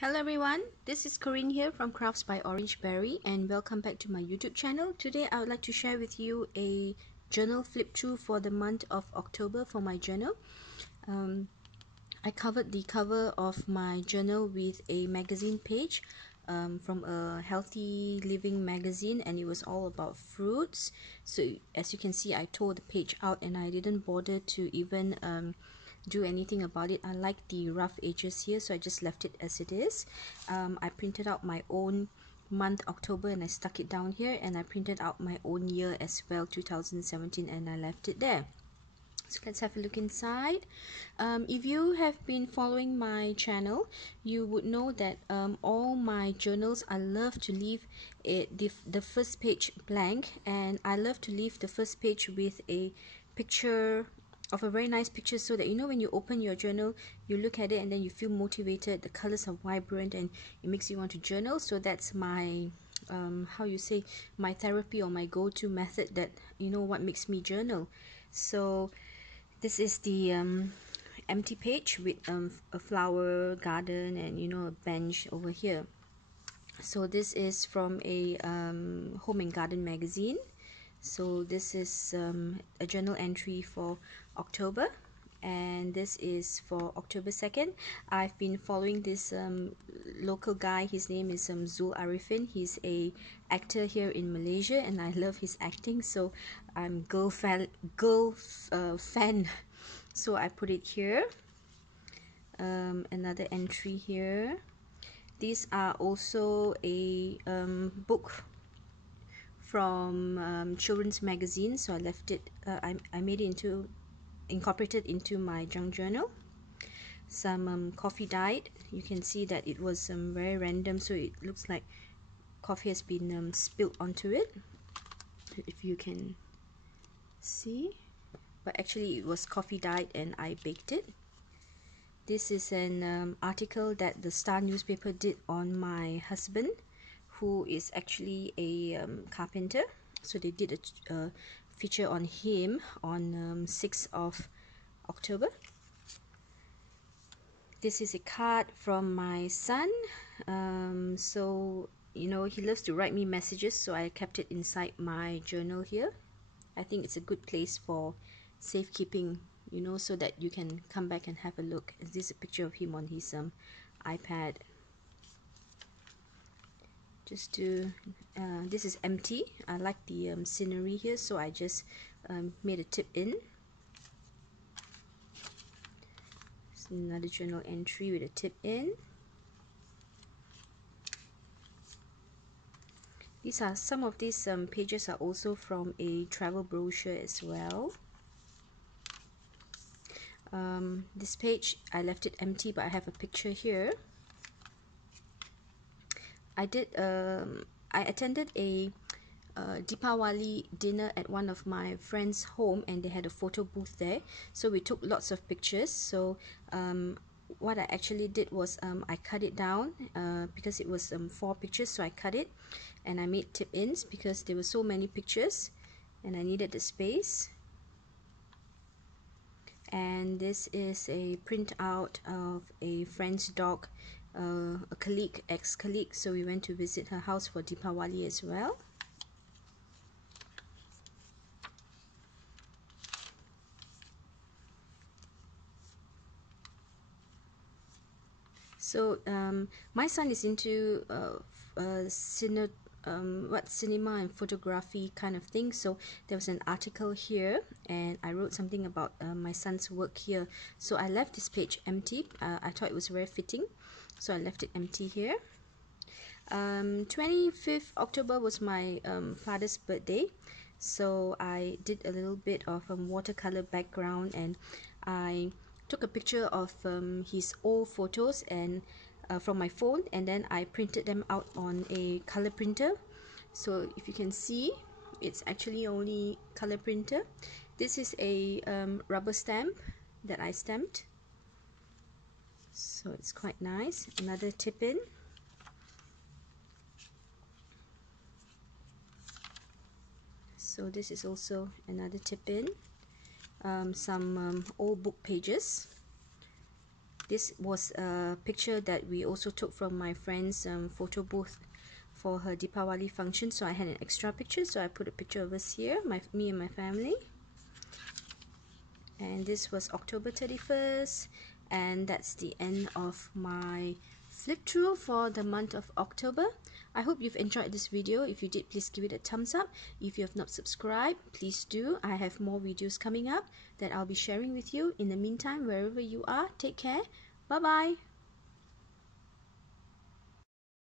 Hello everyone, this is Corinne here from Crafts by Orangeberry and welcome back to my YouTube channel. Today I would like to share with you a journal flip through for the month of October for my journal. I covered the cover of my journal with a magazine page from a Healthy Living magazine, and it was all about fruits. So as you can see, I tore the page out and I didn't bother to even do anything about it. I like the rough edges here, so I just left it as it is. I printed out my own month October and I stuck it down here, and I printed out my own year as well, 2017, and I left it there. So let's have a look inside. If you have been following my channel, you would know that all my journals, I love to leave the first page blank, and I love to leave the first page with a picture of a very nice picture, so that you know when you open your journal, you look at it and then you feel motivated. The colors are vibrant and it makes you want to journal. So that's my how you say, my therapy or my go-to method, that you know what makes me journal. So this is the empty page with a flower garden and you know a bench over here. So this is from a home and garden magazine. So this is a journal entry for October, and this is for October 2nd. I've been following this local guy. His name is Zul Arifin. He's a actor here in Malaysia and I love his acting, so I'm girl fan. So I put it here. Another entry here. These are also a book from children's magazine, so I left it, I made it incorporated into my junk journal. Some coffee dyed. You can see that it was very random, so it looks like coffee has been spilled onto it, if you can see, but actually it was coffee dyed and I baked it. This is an article that the Star newspaper did on my husband, who is actually a carpenter. So they did a feature on him on 6th of October. This is a card from my son. So you know, he loves to write me messages, so I kept it inside my journal here. I think it's a good place for safekeeping, you know, so that you can come back and have a look. Is this a picture of him on his iPad? Just to this is empty. I like the scenery here, so I just made a tip in. Another journal entry with a tip in. These are some of these pages are also from a travel brochure as well. This page I left it empty, but I have a picture here. I attended a Deepawali dinner at one of my friends' home, and they had a photo booth there, so we took lots of pictures. So what I actually did was I cut it down because it was 4 pictures, so I cut it and I made tip-ins because there were so many pictures and I needed the space. And this is a printout of a friend's dog, a colleague, ex-colleague, so we went to visit her house for Deepawali as well. So my son is into cinema and photography kind of thing, so there was an article here and I wrote something about my son's work here. So I left this page empty. I thought it was very fitting, so I left it empty here. 25th October was my father's birthday, so I did a little bit of watercolor background, and I took a picture of his old photos and from my phone, and then I printed them out on a color printer. So if you can see, it's actually only color printer. This is a rubber stamp that I stamped, so it's quite nice. Another tip-in. So this is also another tip-in. Some old book pages. This was a picture that we also took from my friend's photo booth for her Deepavali function, so I had an extra picture, so I put a picture of us here, me and my family. And this was October 31st, and that's the end of my flip through for the month of October. I hope you've enjoyed this video. If you did, please give it a thumbs up. If you have not subscribed, please do. I have more videos coming up that I'll be sharing with you. In the meantime, wherever you are, take care. Bye bye.